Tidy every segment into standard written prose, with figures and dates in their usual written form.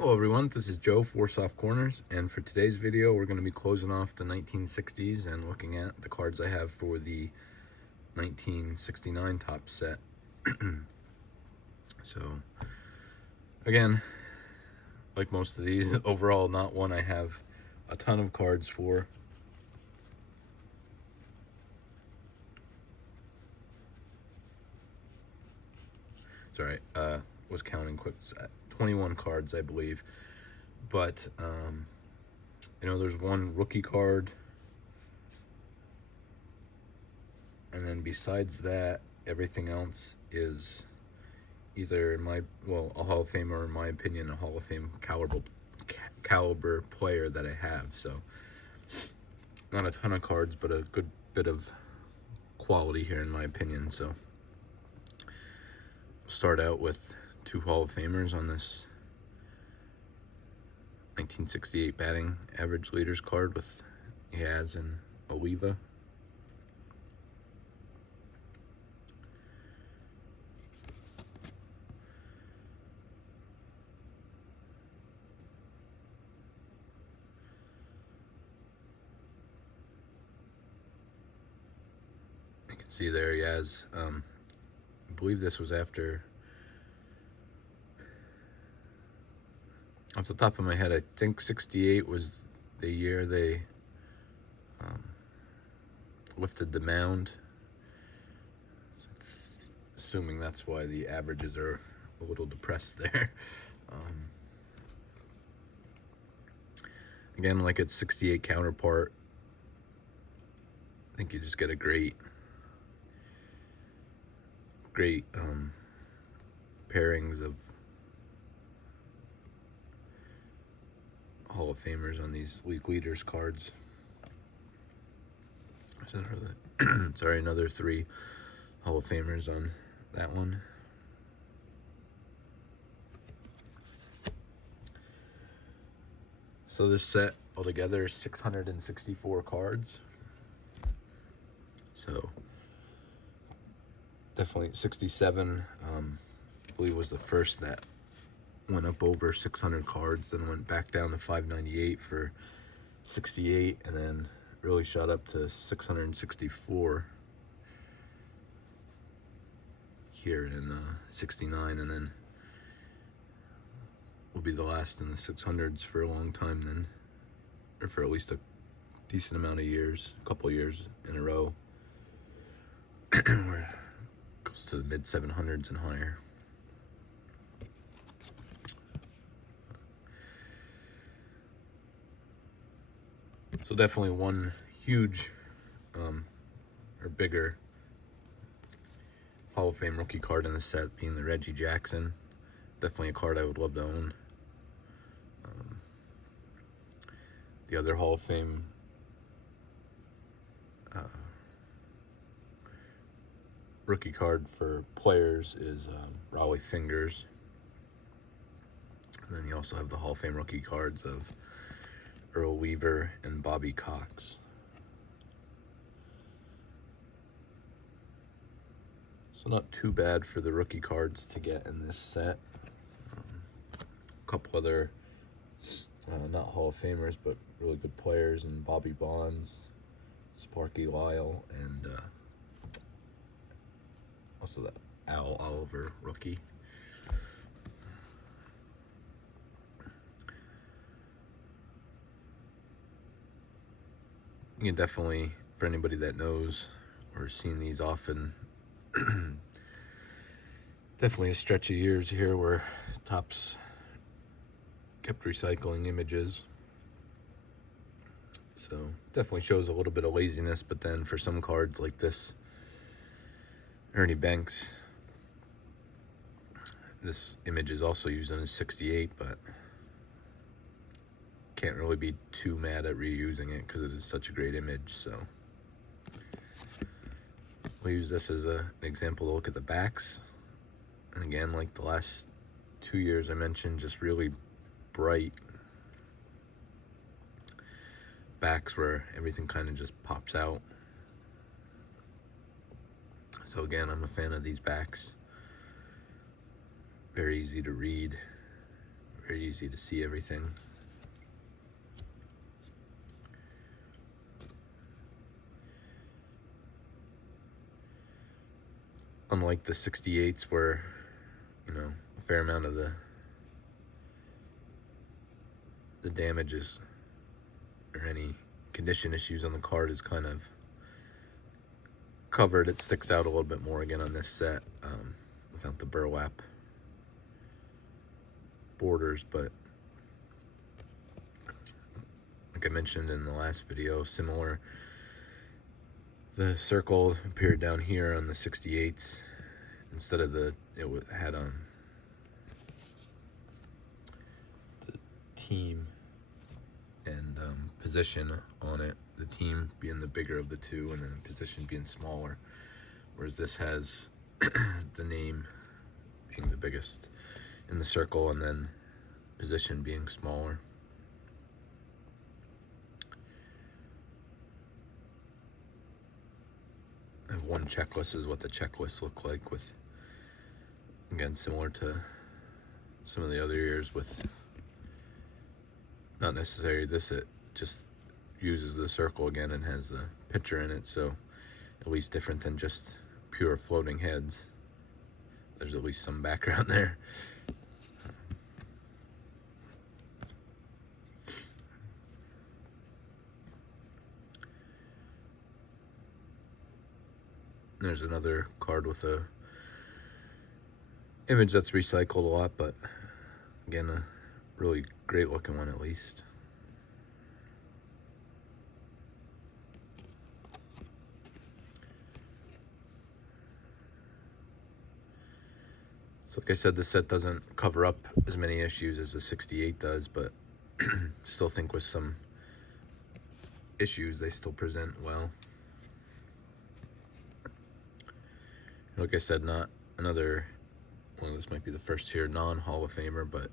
Hello everyone, this is Joe for Soft Corners, and for today's video we're going to be closing off the 1960s and looking at the cards I have for the 1969 top set. So again, like most of these, overall not one I have a ton of cards for. Sorry, was counting quick. 21 cards, I believe. But you know, there's one rookie card, and then besides that, everything else is either a Hall of Fame, or in my opinion, a Hall of Fame caliber player that I have. So not a ton of cards, but a good bit of quality here in my opinion. So we'll start out with two Hall of Famers on this 1968 batting average leaders card with Yaz and Oliva. You can see there Yaz. I believe this was after, off the top of my head, I think 68 was the year they lifted the mound. Assuming that's why the averages are a little depressed there. Again, like its 68 counterpart, I think you just get a great pairings of Hall of Famers on these league leaders cards. Sorry, another three Hall of Famers on that one. So this set altogether is 664 cards. So definitely 67, I believe, was the first that went up over 600 cards, then went back down to 598 for 68, and then really shot up to 664 here in 69, and then will be the last in the 600s for a long time then, or for at least a decent amount of years, a couple of years in a row, where it goes to the mid 700s and higher. So definitely one huge or bigger Hall of Fame rookie card in the set being the Reggie Jackson. Definitely a card I would love to own. The other Hall of Fame rookie card for players is Raleigh Fingers. And then you also have the Hall of Fame rookie cards of Earl Weaver and Bobby Cox. So not too bad for the rookie cards to get in this set. A couple other not Hall of Famers, but really good players, and Bobby Bonds, Sparky Lyle, and also the Al Oliver rookie. You can definitely, for anybody that knows or has seen these often, definitely a stretch of years here where Topps kept recycling images. So definitely shows a little bit of laziness, but then for some cards like this Ernie Banks, this image is also used on his 68, but can't really be too mad at reusing it because it is such a great image. So we'll use this as an example to look at the backs. And again, like the last 2 years I mentioned, just really bright backs where everything kind of just pops out. So again, I'm a fan of these backs. Very easy to read, very easy to see everything. Unlike the 68's where, you know, a fair amount of the damages or any condition issues on the card is kind of covered. It sticks out a little bit more again on this set without the burlap borders, but like I mentioned in the last video, similar. The circle appeared down here on the 68's instead of it had the team and position on it, the team being the bigger of the two and then position being smaller, whereas this has the name being the biggest in the circle and then position being smaller. I have one checklist is what the checklists look like, with, again, similar to some of the other years, with not necessarily this, it just uses the circle again and has the picture in it, so at least different than just pure floating heads. There's at least some background there. There's another card with a image that's recycled a lot, but again, a really great looking one at least. So like I said, this set doesn't cover up as many issues as the 68 does, but still think with some issues they still present well. Like I said, not another, well, this might be the first here non-Hall of Famer, but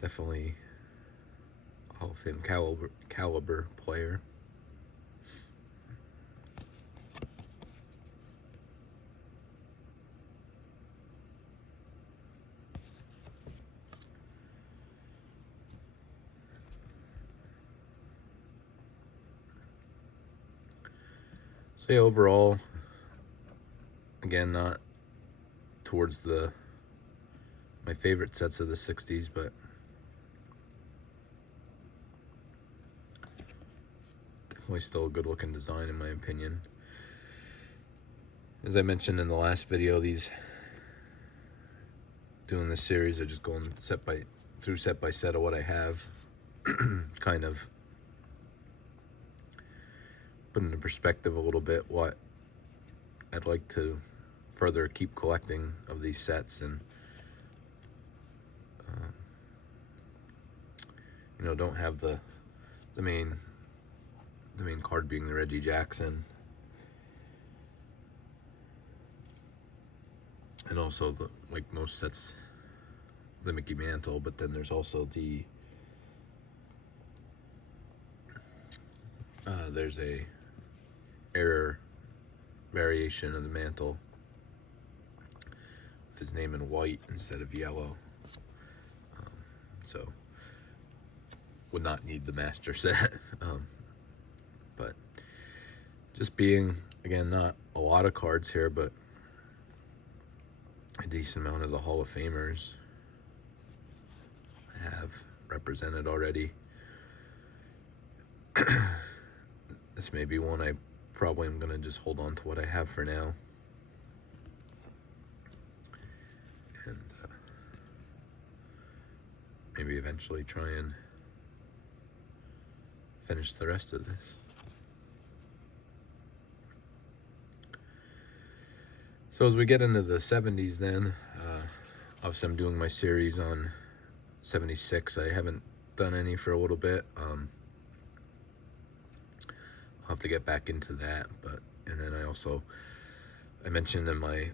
definitely a Hall of Fame caliber player. So yeah, overall, again, not towards my favorite sets of the 60's, but definitely still a good looking design in my opinion. As I mentioned in the last video, doing this series are just going set by set of what I have, kind of put into perspective a little bit what I'd like to further keep collecting of these sets, and you know, don't have the main card being the Reggie Jackson, and also like most sets, the Mickey Mantle, but then there's also there's a error variation of the mantle with his name in white instead of yellow, so would not need the master set. But just being, again, not a lot of cards here, but a decent amount of the Hall of Famers I have represented already. This may be one I probably am going to just hold on to what I have for now, and maybe eventually try and finish the rest of this. So as we get into the 70's then, obviously I'm doing my series on 76. I haven't done any for a little bit. I'll have to get back into that, and then I mentioned in my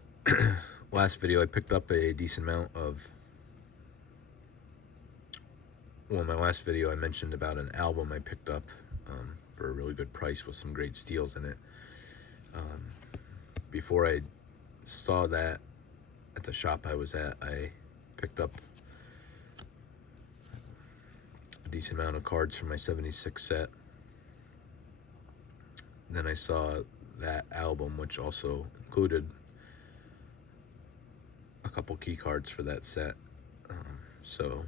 last video I picked up a decent amount of, well, in my last video I mentioned about an album I picked up for a really good price with some great steals in it. Before I saw that at the shop I was at, I picked up decent amount of cards for my 76 set. Then I saw that album, which also included a couple key cards for that set. So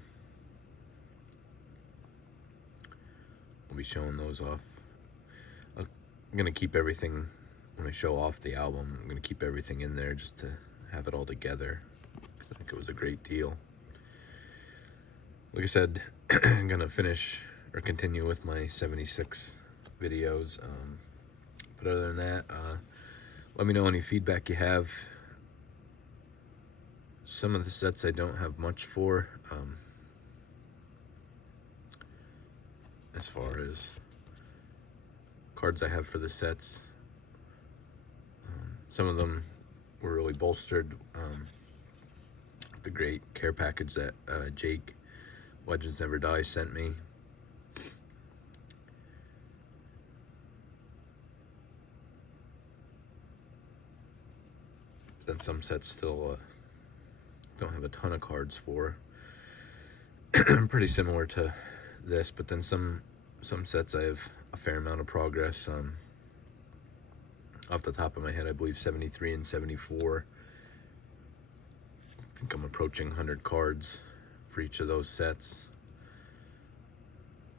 we'll be showing those off. I'm gonna keep everything, when I show off the album, I'm gonna keep everything in there just to have it all together. I think it was a great deal. Like I said, I'm gonna finish or continue with my 76 videos. But other than that, let me know any feedback you have. Some of the sets I don't have much for, as far as cards I have for the sets. Some of them were really bolstered. The great care package that Jake, Legends Never Die, sent me. Then some sets still don't have a ton of cards for. Pretty similar to this, but then some sets I have a fair amount of progress. Off the top of my head, I believe 73 and 74. I think I'm approaching 100 cards for each of those sets.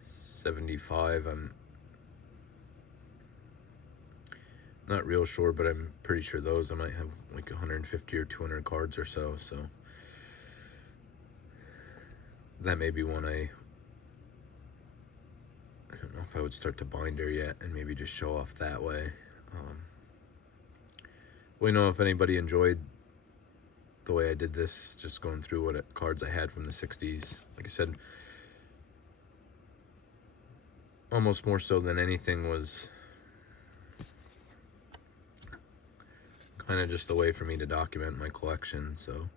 75, I'm not real sure, but I'm pretty sure those I might have like 150 or 200 cards or so. So that may be one I don't know if I would start to binder yet and maybe just show off that way. Let me know if anybody enjoyed the way I did this, just going through what cards I had from the 60s. Like I said, almost more so than anything was kind of just a way for me to document my collection. So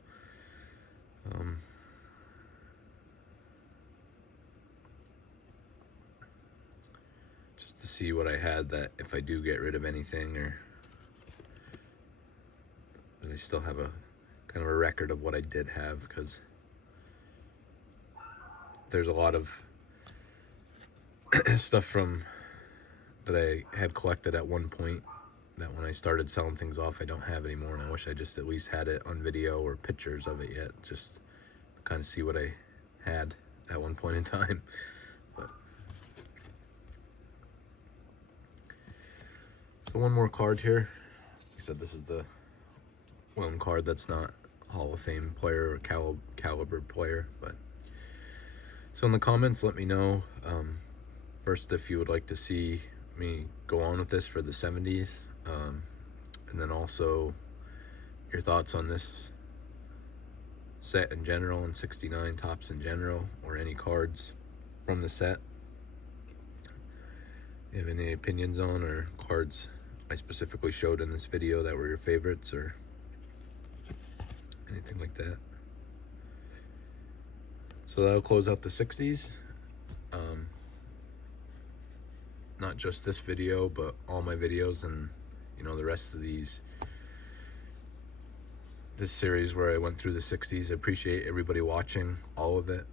just to see what I had, that if I do get rid of anything, or that I still have a kind of a record of what I did have, because there's a lot of stuff from that I had collected at one point that when I started selling things off, I don't have anymore, and I wish I just at least had it on video or pictures of it yet, just to kind of see what I had at one point in time. But so one more card here. Like I said, this is the one card that's not Hall of Fame player or caliber player. But so in the comments, let me know first if you would like to see me go on with this for the 70s, and then also your thoughts on this set in general, and 69 tops in general, or any cards from the set you have any opinions on, or cards I specifically showed in this video that were your favorites, or anything like that. So that'll close out the 60s. Not just this video, but all my videos, and the rest of this series where I went through the 60s. I appreciate everybody watching all of it.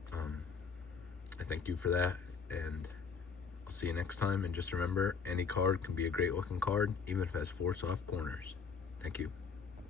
I thank you for that, and I'll see you next time. And just remember, any card can be a great looking card, even if it has 4 soft corners. Thank you.